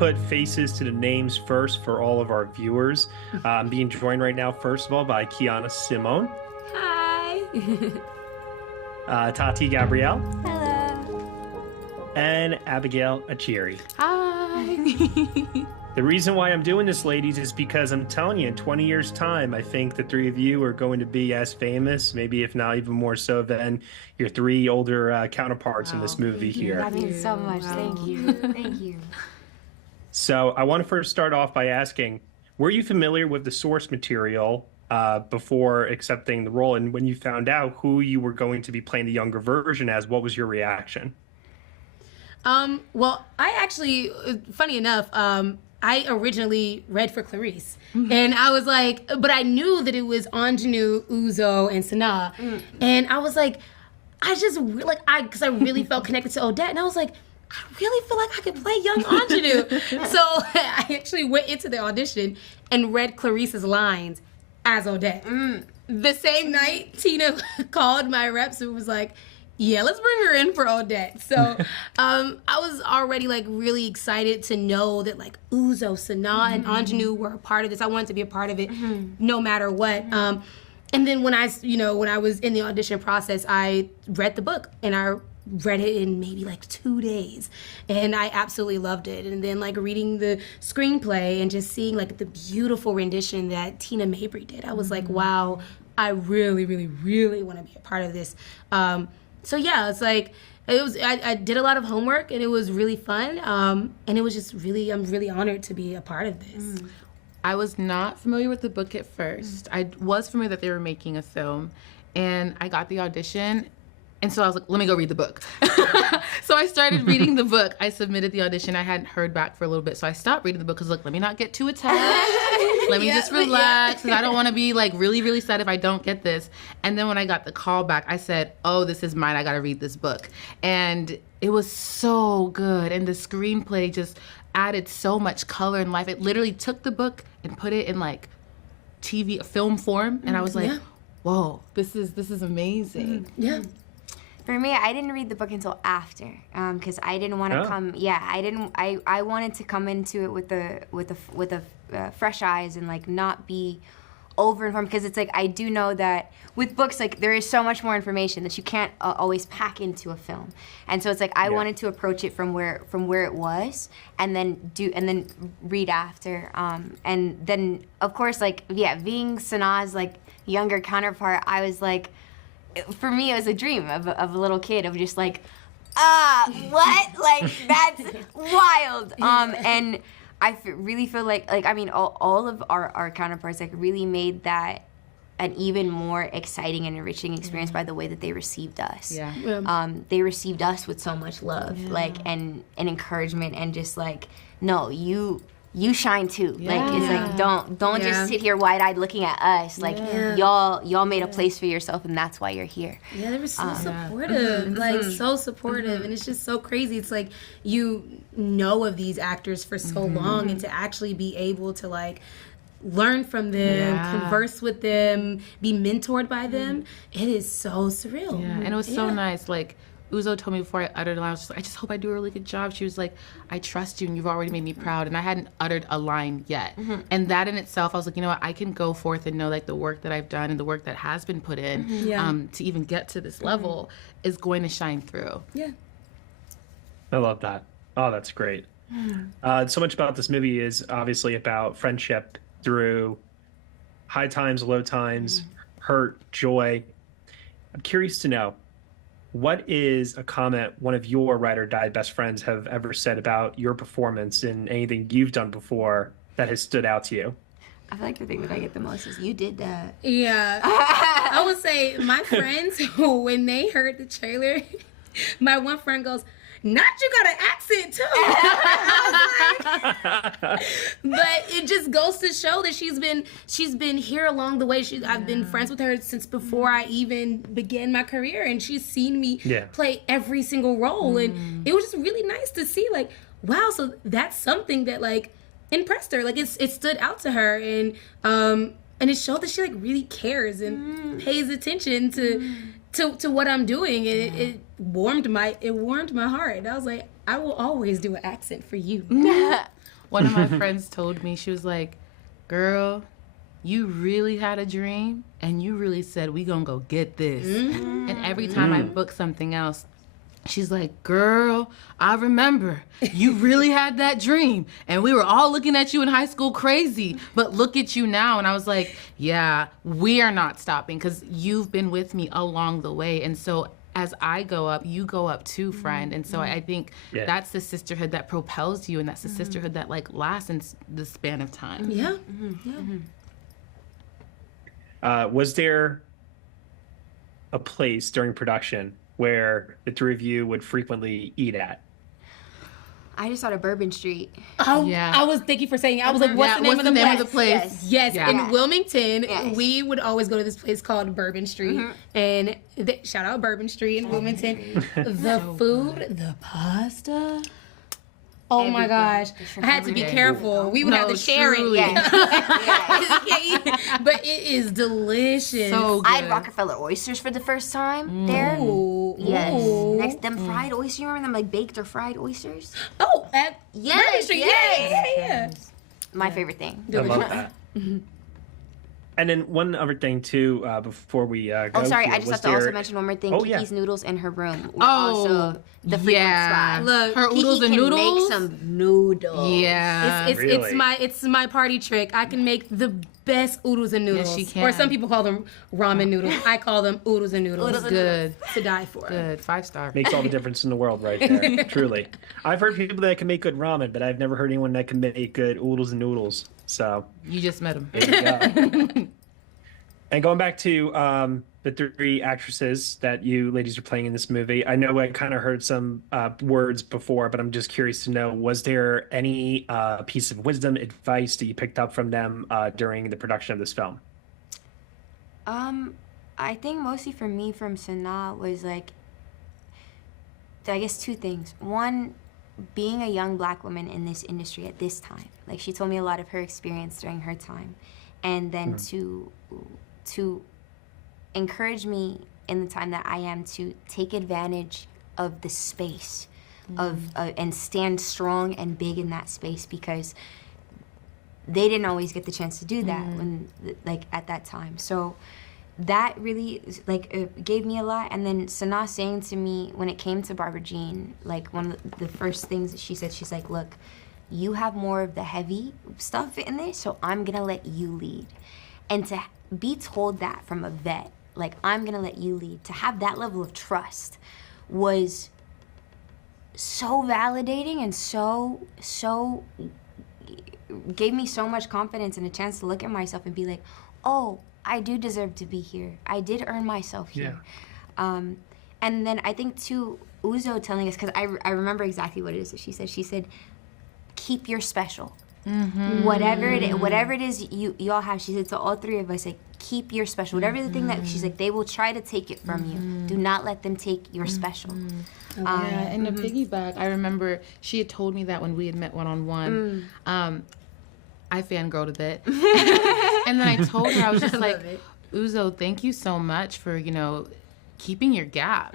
put faces to the names first for all of our viewers. I'm being joined right now, first of all, by Kyanna Simone. Hi. Tati Gabrielle. Hello. And Abigail Achiri. Hi. The reason why I'm doing this, ladies, is because I'm telling you, in 20 years' time, I think the three of you are going to be as famous, maybe if not even more so, than your three older counterparts in this movie here. That means so much. Wow. Thank you. Thank you. So I want to first start off by asking, were you familiar with the source material before accepting the role? And when you found out who you were going to be playing the younger version as, what was your reaction? Well, I actually, funny enough, I originally read for Clarice, and I was like, but I knew that it was Aunjanue, Uzo, and Sanaa, and I was like, because I really felt connected to Odette, and I was like, I really feel like I could play young Aunjanue. So I actually went into the audition and read Clarice's lines as Odette. The same night, Tina called my reps and was like, yeah, let's bring her in for Odette. So I was already like really excited to know that like Uzo, Sanaa, and Aunjanue were a part of this. I wanted to be a part of it no matter what. And then when I was in the audition process, I read the book and I read it in maybe like 2 days, and I absolutely loved it. And then like reading the screenplay and just seeing like the beautiful rendition that Tina Mabry did, I was like, wow, I really, really, really want to be a part of this. So yeah, it's like, I did a lot of homework and it was really fun. And it was just really, I'm really honored to be a part of this. I was not familiar with the book at first. I was familiar that they were making a film, and I got the audition, and so I was like, let me go read the book. So I started reading the book. I submitted the audition. I hadn't heard back for a little bit, so I stopped reading the book because, like, let me not get too attached. Let me just relax, because I don't want to be, like, really, really sad if I don't get this. And then when I got the call back, I said, oh, this is mine. I got to read this book. And it was so good, and the screenplay just added so much color and life. It literally took the book and put it in, like, film form, and I was like, whoa, this is amazing. Yeah. For me, I didn't read the book until after, because I didn't want to come. Yeah, I didn't. I wanted to come into it with the fresh eyes and like not be over-informed, because it's like I do know that with books, like there is so much more information that you can't always pack into a film, and so it's like I wanted to approach it from where it was, and then read after, and then of course like being Sanaa's like younger counterpart, I was like, for me, it was a dream of a little kid of just like, what? Like, that's wild. And I really feel like I mean, all of our counterparts like really made that an even more exciting and enriching experience by the way that they received us. They received us with so much love, like, and encouragement, and just like, no, you shine too. Like, it's like, don't just sit here wide-eyed looking at us. Like, y'all made a place for yourself, and that's why you're here. Yeah, they were so supportive, like so supportive, and it's just so crazy. It's like you know of these actors for so long, and to actually be able to like learn from them, converse with them, be mentored by them, it is so surreal. Yeah, and it was so nice. Like, Uzo told me before I uttered a line, I was just like, I just hope I do a really good job. She was like, I trust you, and you've already made me proud. And I hadn't uttered a line yet. And that in itself, I was like, you know what, I can go forth and know like the work that I've done and the work that has been put in to even get to this level is going to shine through. Yeah. I love that. Oh, that's great. So much about this movie is obviously about friendship through high times, low times, hurt, joy. I'm curious to know, what is a comment one of your ride or die best friends have ever said about your performance in anything you've done before that has stood out to you? I feel like the thing that I get the most is, you did that. Yeah. I would say my friends, when they heard the trailer, my one friend goes, not you got an accent too. But it just goes to show that she's been here along the way. I've been friends with her since before I even began my career, and she's seen me play every single role, and it was just really nice to see like, wow, so that's something that like impressed her. Like it stood out to her, and it showed that she like really cares and pays attention to what I'm doing. It warmed my heart. I was like, I will always do an accent for you. One of my friends told me, she was like, girl, you really had a dream and you really said, we gonna go get this. And every time I book something else, she's like, girl, I remember you really had that dream and we were all looking at you in high school crazy, but look at you now. And I was like, yeah, we are not stopping because you've been with me along the way. And so as I go up, you go up too, friend. And so I think that's the sisterhood that propels you, and that's the sisterhood that like lasts in the span of time. Yeah. Was there a place during production where the three of you would frequently eat at? I just thought of Bourbon Street. Oh, Yeah. I was, thank you for saying, I was like, what's the name of the place? place? Yes, Yeah. in Wilmington, Yes. we would always go to this place called Bourbon Street. And shout out Bourbon Street in Wilmington. The food, the pasta. Oh my gosh. I had to be careful. We would have to share truly. it. Yeah. But it is delicious. So I had good. Rockefeller oysters for the first time there. Ooh. Yes. Ooh. Next, them fried oysters. You remember them like baked or fried oysters? Oh, at Yes, Bourbon Street. yes. Yeah. My favorite thing. I love that. And then one other thing too, before we go. Oh, sorry. here, I just was have to also there- mention one more thing. Oh, yeah. Kiki's noodles in her room. Oh, Also the frequent yeah. spot. Look, Her Kiki oodles and can noodles. make some noodles. Yeah. It's Really? it's my party trick. I can make the best oodles and noodles. she can. Or some people call them ramen noodles. I call them oodles and noodles. Oodles and Good. To die for. Good. 5-star. Makes all the difference in the world right there. Truly. I've heard people that can make good ramen, but I've never heard anyone that can make good oodles and noodles. So You just met him. there you go. And going back to the three actresses that you ladies are playing in this movie, I know I kind of heard some words before, but I'm just curious to know, was there any piece of wisdom, advice that you picked up from them during the production of this film? I think mostly for me from Sanaa was like, I guess two things. One, being a young black woman in this industry at this time. Like, she told me a lot of her experience during her time. And then to encourage me in the time that I am to take advantage of the space and stand strong and big in that space, because they didn't always get the chance to do that when like at that time. So that really like gave me a lot. And then Sanaa saying to me when it came to Barbara Jean, like one of the first things that she said, she's like, look, you have more of the heavy stuff in there, so I'm gonna let you lead. And to be told that from a vet, like, I'm gonna let you lead, to have that level of trust was so validating and so gave me so much confidence and a chance to look at myself and be like, oh, I do deserve to be here. I did earn myself here. Yeah. And then I think too, Uzo telling us, because I remember exactly what it is that she said. She said, keep your special. Mm-hmm. Whatever it is you all have, she said to all three of us, like, keep your special. Whatever the thing that she's like, they will try to take it from you. Do not let them take your special. Yeah, and to piggyback, I remember she had told me that when we had met one-on-one. I fangirled a bit. And then I told her, I was just like, Uzo, thank you so much for, keeping your gap.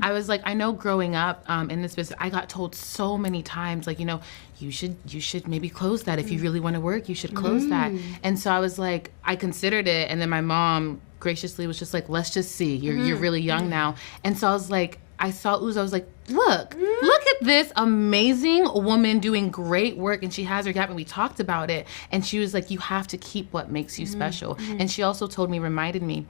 I was like, I know growing up in this business, I got told so many times, like, you should maybe close that. If you really want to work, you should close that. And so I was like, I considered it. And then my mom graciously was just like, let's just see. You're really young now. And so I was like, I saw Uzo, I was like, look at this amazing woman doing great work, and she has her gap, and we talked about it. And she was like, you have to keep what makes you special. And she also reminded me,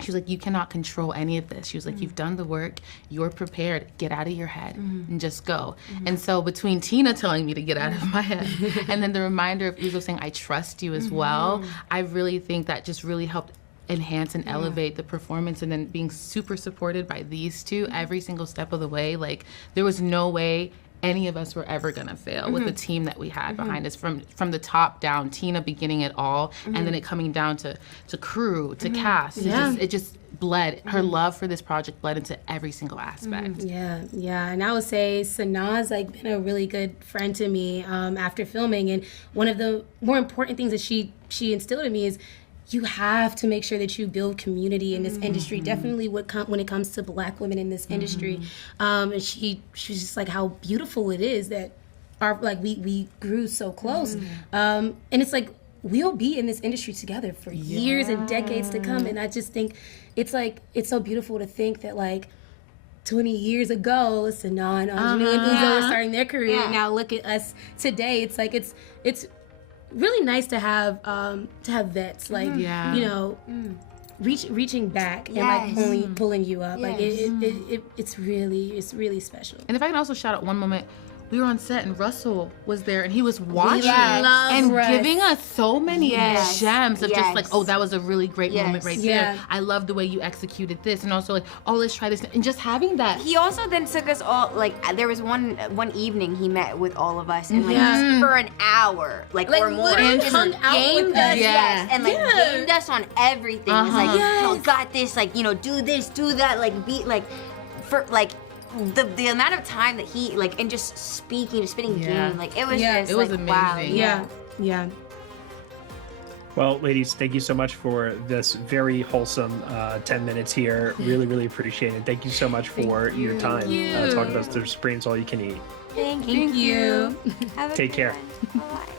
she was like, you cannot control any of this. She was like, you've done the work, you're prepared, get out of your head and just go. And so between Tina telling me to get out of my head and then the reminder of Uzo saying, I trust you as well, I really think that just really helped enhance and elevate the performance. And then being super supported by these two every single step of the way, like, there was no way any of us were ever gonna fail with the team that we had behind us from the top down. Tina beginning it all, and then it coming down to crew, to cast. It just bled. Her love for this project bled into every single aspect. Yeah, and I would say Sanaa's like been a really good friend to me after filming, and one of the more important things that she instilled in me is, you have to make sure that you build community in this industry. Definitely when it comes to Black women in this industry. And she's just like, how beautiful it is that our like we grew so close. And it's like we'll be in this industry together for years and decades to come. And I just think it's like it's so beautiful to think that like 20 years ago, Sanaa and Aunjanue and Uzo were starting their career. Yeah. Now look at us today. It's like it's really nice to have vets like you know reaching back and like pulling you up. Like it's really special. And if I can also shout out one moment, we were on set and Russell was there and he was watching love and Russ. giving us so many gems of just like, oh, that was a really great moment right there. I love the way you executed this, and also like, oh, let's try this, and just having that. He also then took us all like there was one evening he met with all of us and like for an hour like or more literally and just hung out gamed with us us. and like gamed us on everything. It was like, you know, got this, like, you know, do this, do that, like be like for like the amount of time that he like and just spitting game, like it was just it was like, amazing. wow. Yeah. Well, ladies, thank you so much for this very wholesome 10 minutes here. Really, really appreciate it. Thank you so much for your time talking about the Supremes All You Can Eat. Thank you. Have a Take good care. one. Bye.